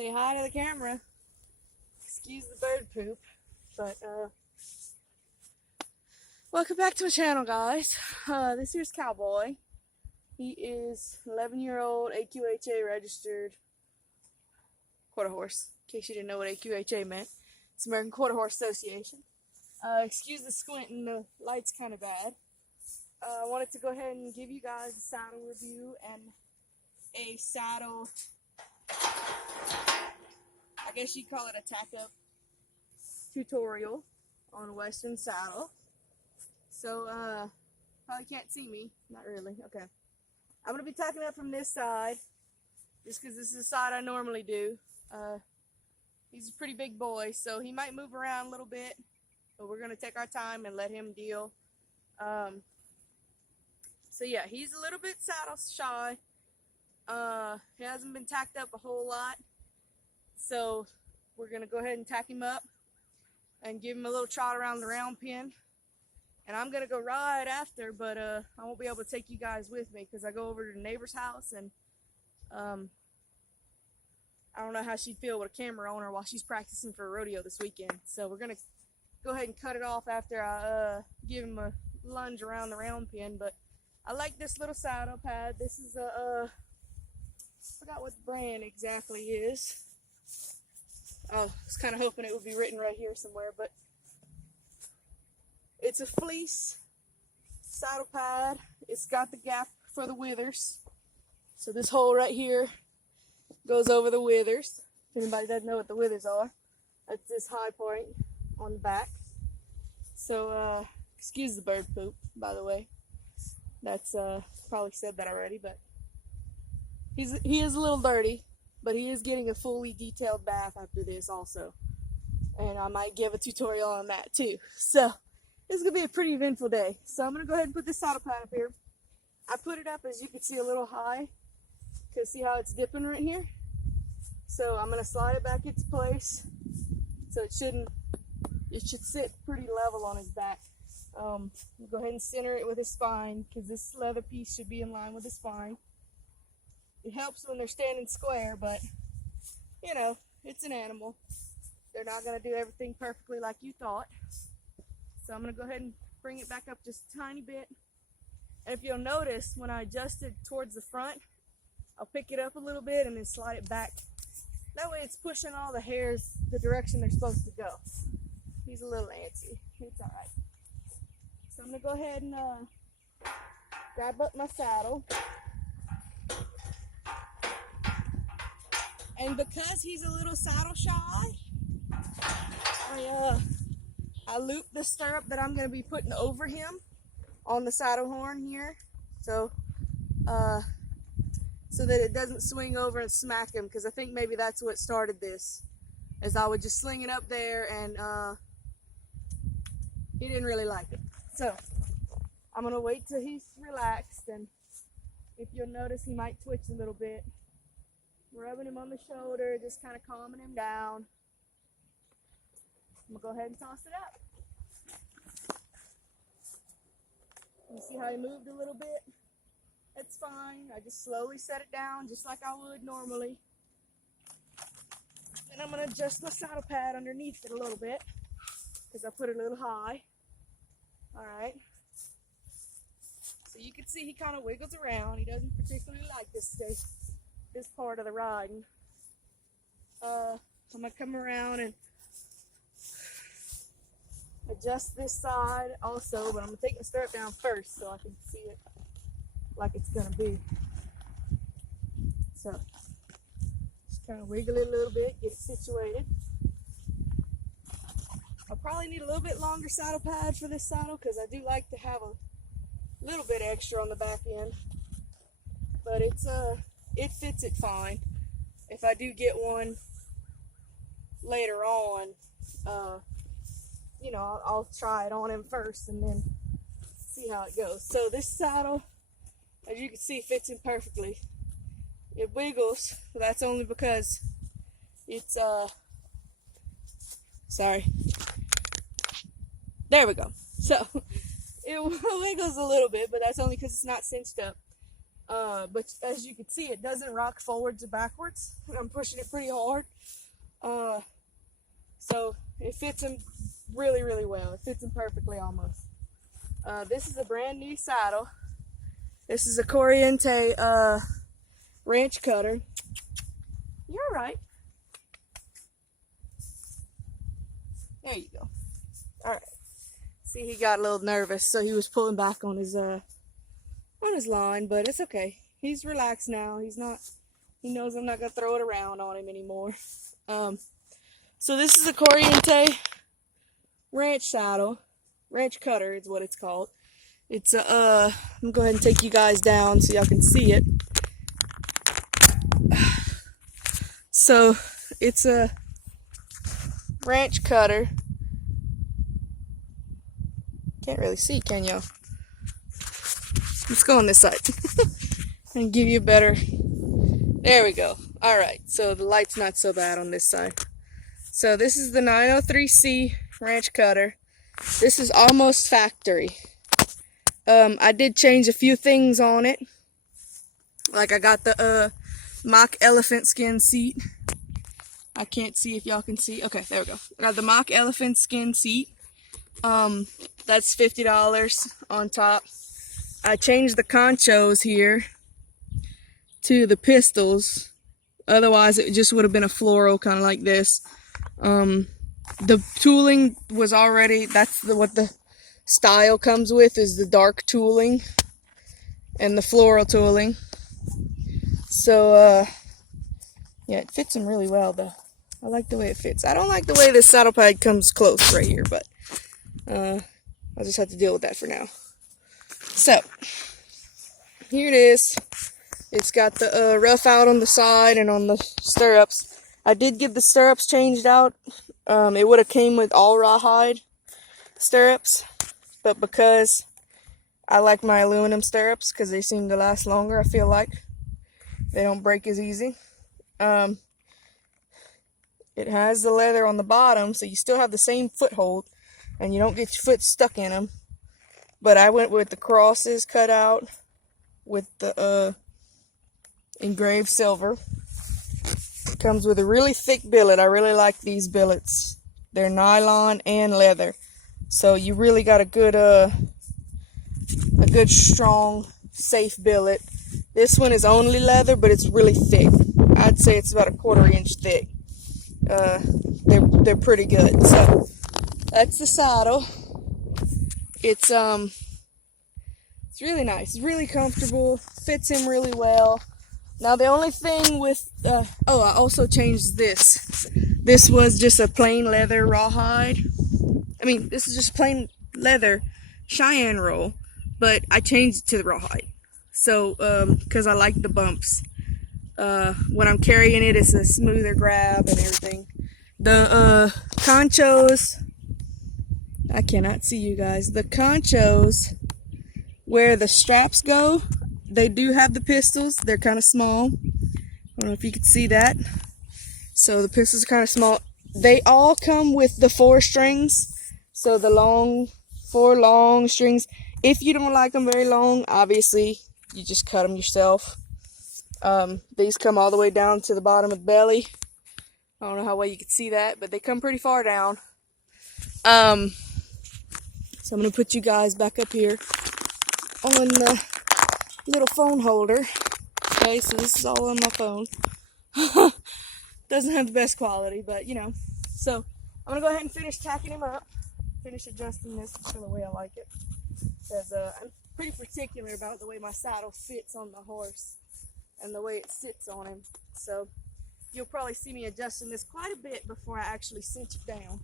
say hi to the camera. Excuse the bird poop, but welcome back to my channel, guys. This here's Cowboy. He is 11-year-old AQHA registered quarter horse. In case you didn't know what AQHA meant, it's American Quarter Horse Association. Excuse the squinting, the light's kind of bad. I wanted to go ahead and give you guys a saddle review and a saddle, I guess you'd call it a tack-up tutorial on a Western saddle. So, probably can't see me. Not really. Okay. I'm going to be tacking up from this side, just because this is the side I normally do. He's a pretty big boy, so he might move around a little bit, but we're going to take our time and let him deal. So yeah, he's a little bit saddle shy. He hasn't been tacked up a whole lot, so we're going to go ahead and tack him up and give him a little trot around the round pen. And I'm going to go ride after, but I won't be able to take you guys with me because I go over to the neighbor's house, and I don't know how she'd feel with a camera on her while she's practicing for a rodeo this weekend. So we're going to go ahead and cut it off after I give him a lunge around the round pen. But I like this little saddle pad. This is a, I forgot what the brand exactly is. I was kind of hoping it would be written right here somewhere, but it's a fleece saddle pad. It's got the gap for the withers. So this hole right here goes over the withers. If anybody doesn't know what the withers are, that's this high point on the back. So, excuse the bird poop, by the way. That's, probably said that already, but he is a little dirty, but he is getting a fully detailed bath after this also. And I might give a tutorial on that too. So, it's going to be a pretty eventful day. So I'm going to go ahead and put this saddle pad up here. I put it up, as you can see, a little high. Because see how it's dipping right here? So I'm going to slide it back into place. So it should sit pretty level on his back. Go ahead and center it with his spine, because this leather piece should be in line with his spine. It helps when they're standing square, but, you know, it's an animal. They're not going to do everything perfectly like you thought. So I'm going to go ahead and bring it back up just a tiny bit. And if you'll notice, when I adjust it towards the front, I'll pick it up a little bit and then slide it back. That way it's pushing all the hairs the direction they're supposed to go. He's a little antsy. It's alright. So I'm going to go ahead and grab up my saddle. And because he's a little saddle shy, I loop the stirrup that I'm going to be putting over him on the saddle horn here, so that it doesn't swing over and smack him, because I think maybe that's what started this, as I would just sling it up there, and he didn't really like it. So I'm going to wait till he's relaxed, and if you'll notice, he might twitch a little bit. Rubbing him on the shoulder, just kind of calming him down. I'm going to go ahead and toss it up. You see how he moved a little bit? It's fine. I just slowly set it down just like I would normally. And I'm going to adjust my saddle pad underneath it a little bit, because I put it a little high. Alright. So you can see he kind of wiggles around. He doesn't particularly like this part of the riding. I'm going to come around and adjust this side also, but I'm going to take the stirrup down first so I can see it like it's going to be. So, just kind of wiggle it a little bit, get it situated. I'll probably need a little bit longer saddle pad for this saddle, because I do like to have a little bit extra on the back end. But it fits it fine. If I do get one later on, you know, I'll try it on him first and then see how it goes. So this saddle, as you can see, fits him perfectly. It wiggles, but that's only because it's, sorry. There we go. So, it wiggles a little bit, but that's only because it's not cinched up. But as you can see, it doesn't rock forwards or backwards. I'm pushing it pretty hard. So it fits him really, really well. It fits him perfectly almost. This is a brand new saddle. This is a Corriente Ranch Cutter. You're all right. There you go. All right. See, he got a little nervous, so he was pulling back on his line, but it's okay. He's relaxed now. He knows I'm not gonna throw it around on him anymore. So this is a Corriente Ranch saddle. Ranch Cutter is what it's called. It's a, I'm gonna go ahead and take you guys down so y'all can see it. So it's a ranch cutter. Can't really see, can y'all? Let's go on this side and give you a better. There we go. All right, so the light's not so bad on this side. So this is the 903C Ranch Cutter. This is almost factory. I did change a few things on it. Like I got the mock elephant skin seat. I can't see if y'all can see. Okay, there we go. I got the mock elephant skin seat. That's $50 on top. I changed the conchos here to the pistols. Otherwise, it just would have been a floral, kind of like this. The tooling was already, what the style comes with, is the dark tooling and the floral tooling. So, yeah, it fits him really well, though. I like the way it fits. I don't like the way this saddle pad comes close right here, but I'll just have to deal with that for now. So, here it is. It's got the rough out on the side and on the stirrups. I did get the stirrups changed out. It would have came with all rawhide stirrups, but because I like my aluminum stirrups because they seem to last longer, I feel like they don't break as easy. It has the leather on the bottom, so you still have the same foothold and you don't get your foot stuck in them. But I went with the crosses cut out with the engraved silver. It comes with a really thick billet. I really like these billets. They're nylon and leather, so you really got a good strong, safe billet. This one is only leather, but it's really thick. I'd say it's about a 1/4 inch thick. They're pretty good. So that's the saddle. It's really nice. It's really comfortable. Fits him really well. Now the only thing with I also changed this. This was just a plain leather rawhide. I mean, this is just plain leather Cheyenne roll, but I changed it to the rawhide. So because I like the bumps. When I'm carrying it, it's a smoother grab and everything. The conchos, I cannot see you guys. The conchos, where the straps go, they do have the pistols. They're kind of small. I don't know if you can see that. So the pistols are kind of small. They all come with the 4 strings. So the 4 long strings. If you don't like them very long, obviously you just cut them yourself. These come all the way down to the bottom of the belly. I don't know how well you can see that, but they come pretty far down. So I'm going to put you guys back up here on the little phone holder. Okay, so this is all on my phone. Doesn't have the best quality, but you know. So I'm going to go ahead and finish tacking him up. Finish adjusting this for the way I like it. Because I'm pretty particular about the way my saddle fits on the horse and the way it sits on him. So you'll probably see me adjusting this quite a bit before I actually cinch it down.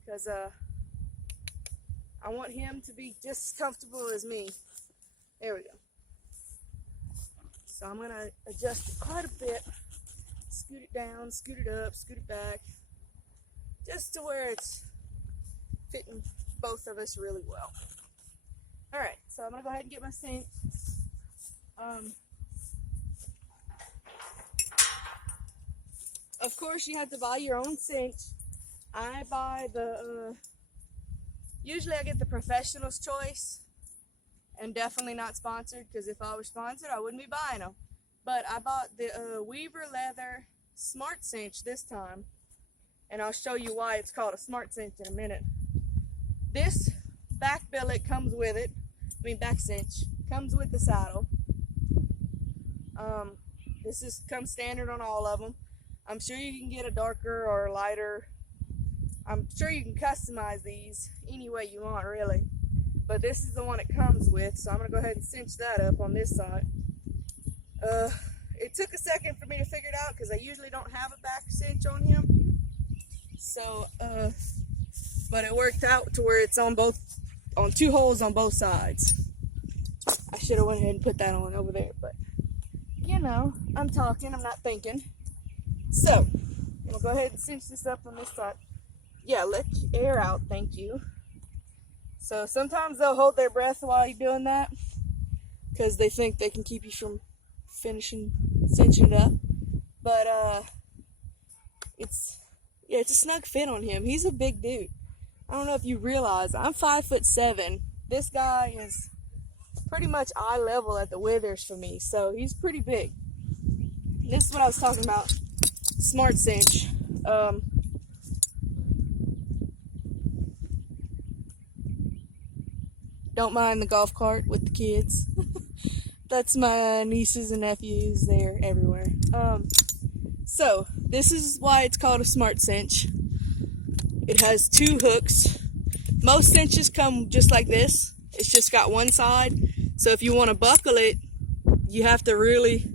Because I want him to be just as comfortable as me. There we go. So I'm going to adjust it quite a bit. Scoot it down, scoot it up, scoot it back. Just to where it's fitting both of us really well. Alright, so I'm going to go ahead and get my cinch. Of course, you have to buy your own cinch. I buy the, usually I get the Professional's Choice, and definitely not sponsored, because if I were sponsored, I wouldn't be buying them. But I bought the Weaver Leather Smart Cinch this time, and I'll show you why it's called a Smart Cinch in a minute. This back billet comes with it. Back cinch comes with the saddle. This comes standard on all of them. I'm sure you can get a darker or a lighter. I'm sure you can customize these any way you want, really. But this is the one it comes with, so I'm going to go ahead and cinch that up on this side. It took a second for me to figure it out because I usually don't have a back cinch on him. So, but it worked out to where it's on two holes on both sides. I should have went ahead and put that on over there, but you know, I'm talking, I'm not thinking. So, we'll go ahead and cinch this up on this side. Yeah, let your air out, thank you. So sometimes they'll hold their breath while you're doing that because they think they can keep you from finishing cinching it up. But it's a snug fit on him. He's a big dude. I don't know if you realize, I'm 5'7". This guy is pretty much eye level at the withers for me, so he's pretty big. This is what I was talking about, Smart Cinch. Don't mind the golf cart with the kids. That's my nieces and nephews. They're everywhere. So this is why it's called a Smart Cinch. It has two hooks. Most cinches come just like this. It's just got one side. So if you want to buckle it, you have to really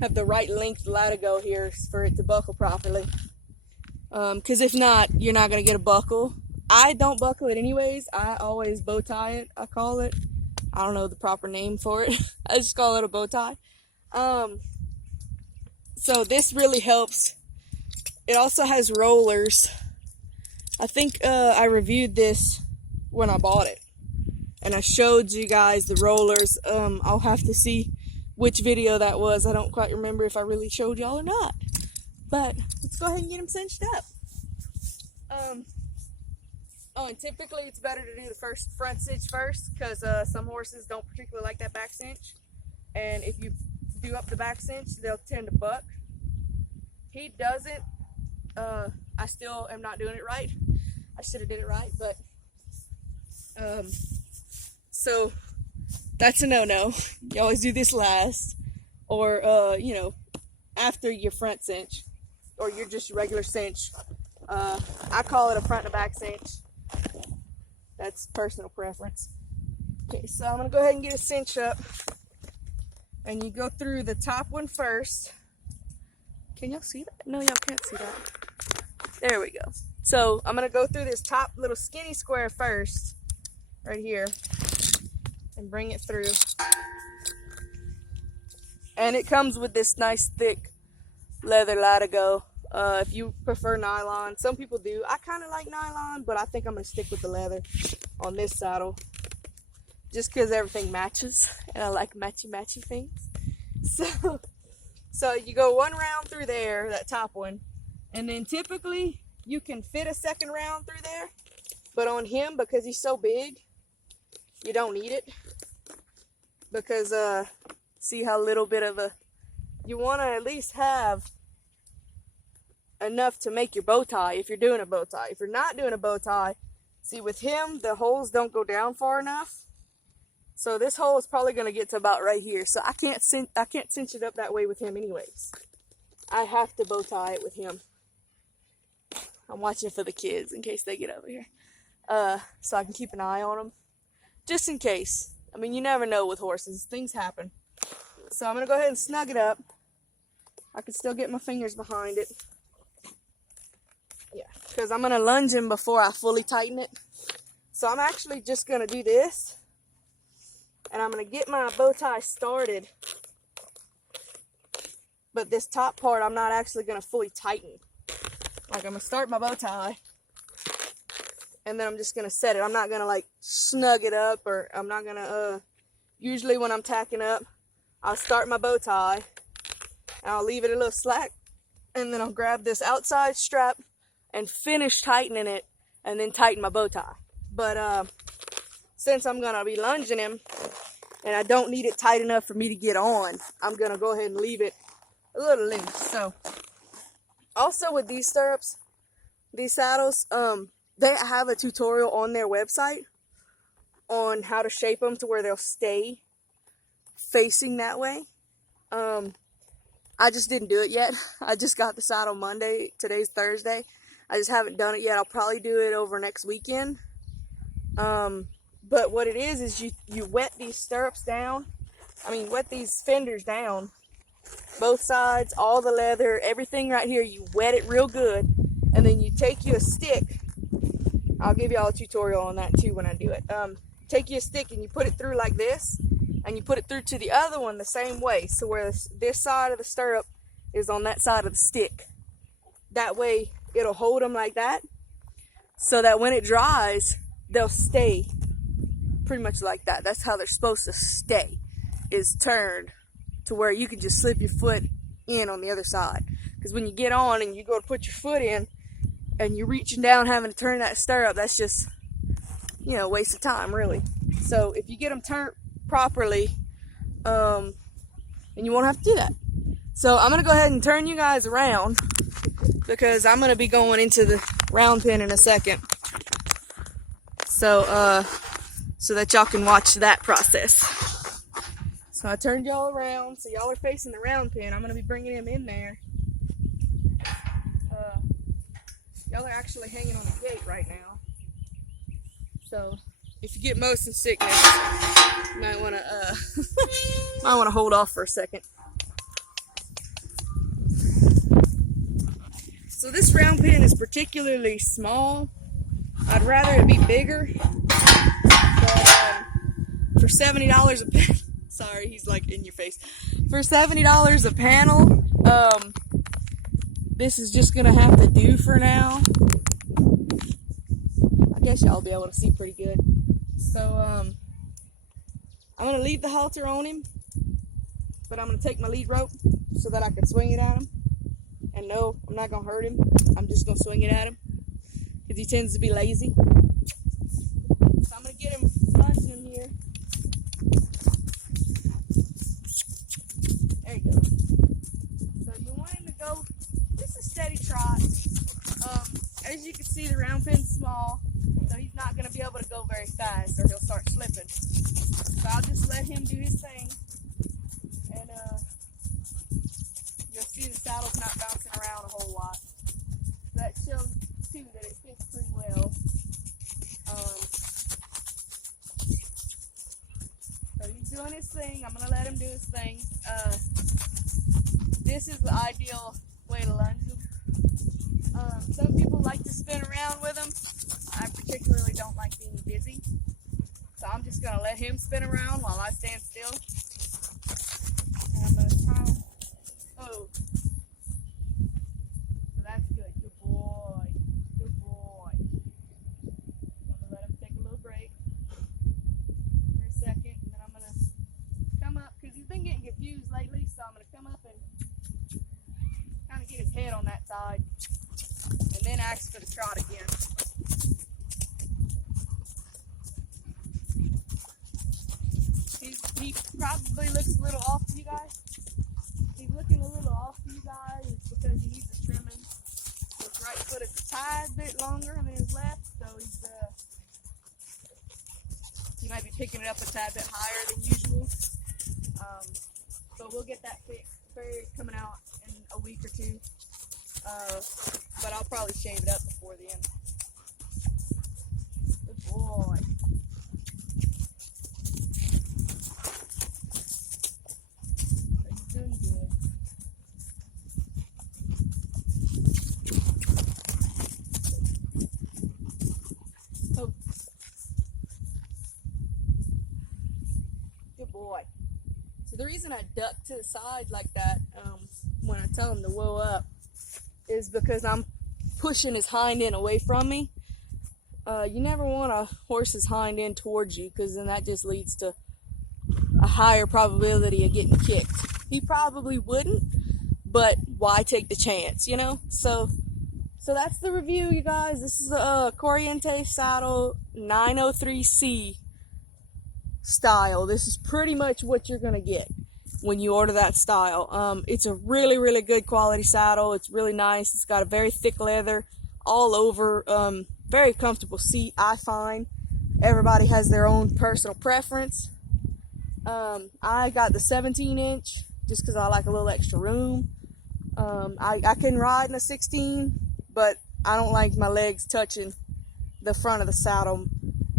have the right length latigo here for it to buckle properly. Because if not, you're not going to get a buckle. I don't buckle it anyways. I always bow tie it, I call it. I don't know the proper name for it. I just call it a bow tie. So this really helps. It also has rollers. I think I reviewed this when I bought it. And I showed you guys the rollers. I'll have to see which video that was. I don't quite remember if I really showed y'all or not. But let's go ahead and get them cinched up. Oh, and typically it's better to do the front cinch first because some horses don't particularly like that back cinch. And if you do up the back cinch, they'll tend to buck. He doesn't. I still am not doing it right. I should have did it right, but so that's a no-no. You always do this last, or you know, after your front cinch, or your regular cinch. I call it a front and back cinch. That's personal preference. Okay, so I'm gonna go ahead and get a cinch up, and you go through the top one first. Can y'all see that? No, y'all can't see that. There we go. So I'm gonna go through this top little skinny square first, right here, and bring it through. And it comes with this nice thick leather latigo. If you prefer nylon, some people do. I kind of like nylon, but I think I'm gonna stick with the leather on this saddle, just because everything matches, and I like matchy things. So you go one round through there, that top one, and then typically you can fit a second round through there, but on him, because he's so big, you don't need it, because see how little bit of you want to at least have enough to make your bow tie if you're doing a bow tie. If you're not doing a bow tie, see, with him, the holes don't go down far enough. So this hole is probably going to get to about right here. So I can't cinch it up that way with him anyways. I have to bow tie it with him. I'm watching for the kids in case they get over here. So I can keep an eye on them. Just in case. I mean, you never know with horses. Things happen. So I'm going to go ahead and snug it up. I can still get my fingers behind it. Yeah, because I'm going to lunge him before I fully tighten it. So I'm actually just going to do this. And I'm going to get my bow tie started. But this top part, I'm not actually going to fully tighten. Like, I'm going to start my bow tie. And then I'm just going to set it. I'm not going to, like, snug it up. Or I'm not going to, usually when I'm tacking up, I'll start my bow tie. And I'll leave it a little slack. And then I'll grab this outside strap and finish tightening it, and then tighten my bow tie. But since I'm gonna be lunging him, and I don't need it tight enough for me to get on, I'm going to go ahead and leave it a little loose. So, also with these stirrups, these saddles, they have a tutorial on their website on how to shape them to where they'll stay facing that way. I just didn't do it yet. I just got the saddle Monday. Today's Thursday. I just haven't done it yet. I'll probably do it over next weekend. But what it is you wet these stirrups down. Wet these fenders down. Both sides, all the leather, everything right here. You wet it real good. And then you take you a stick. I'll give you all a tutorial on that too when I do it. Take you a stick and you put it through like this, and you put it through to the other one the same way. So where this side of the stirrup is on that side of the stick. That way it'll hold them like that, so that when it dries, they'll stay pretty much like that. That's how they're supposed to stay, is turned to where you can just slip your foot in on the other side. Because when you get on and you go to put your foot in, and you're reaching down having to turn that stirrup, that's just, a waste of time, really. So if you get them turned properly, and you won't have to do that. So I'm going to go ahead and turn you guys around, because I'm going to be going into the round pen in a second. So, so that y'all can watch that process. So I turned y'all around, so y'all are facing the round pen. I'm going to be bringing him in there. Y'all are actually hanging on the gate right now. So if you get motion sickness, you might want to hold off for a second. So this round pen is particularly small. I'd rather it be bigger. But for $70 a panel, sorry, he's like in your face. For $70 a panel, this is just gonna have to do for now. I guess y'all will be able to see pretty good. So I'm gonna leave the halter on him, but I'm gonna take my lead rope so that I can swing it at him. And no, I'm not gonna hurt him. I'm just gonna swing it at him because he tends to be lazy. So I'm gonna get him lunging him here. There you go. So you want him to go just a steady trot. As you can see, the round pin's small, so he's not going to be able to go very fast, or he'll start slipping. So I'll just let him do his thing, and you'll see the saddle's not bouncing around a whole lot. That shows too that it fits pretty well. So he's doing his thing. I'm going to let him do his thing. This is the ideal way to lunge them. Some people like to spin around with them. I particularly don't like being busy. So I'm just going to let him spin around while I stand still. And I'm going to try. Oh. So that's good. Good boy. Good boy. So I'm going to let him take a little break for a second. And then I'm going to come up, because he's been getting confused lately. So I'm going to come up and kind of get his head on that side. And then ask for the trot again. He probably looks a little off to you guys. He's looking a little off to you guys because he needs his trimming. His right foot is a tad bit longer than his left, so he might be picking it up a tad bit higher than usual. But we'll get that fixed. Fairy's coming out in a week or two. But I'll probably shave it up before the end. Good boy. He's doing good. Oh. Good boy. So the reason I duck to the side like that when I tell him to whoa up is because I'm pushing his hind end away from me. You never want a horse's hind end towards you, because then that just leads to a higher probability of getting kicked. He probably wouldn't, but why take the chance, you know? So that's the review, you guys. This is a Corriente saddle 903C style, this is pretty much what you're gonna get when you order that style. It's a really, really good quality saddle. It's really nice. It's got a very thick leather all over. Very comfortable seat, I find. Everybody has their own personal preference. I got the 17-inch just because I like a little extra room. I can ride in a 16, but I don't like my legs touching the front of the saddle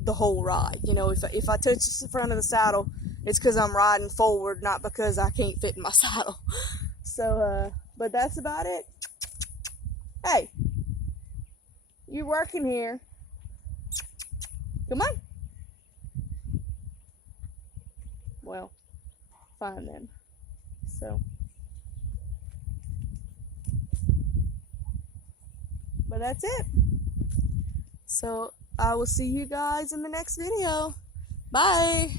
the whole ride. You know, if I touch the front of the saddle, it's because I'm riding forward, not because I can't fit in my saddle. So, but that's about it. Hey, you working here? Come on. Well, fine then. So, but that's it. So I will see you guys in the next video. Bye.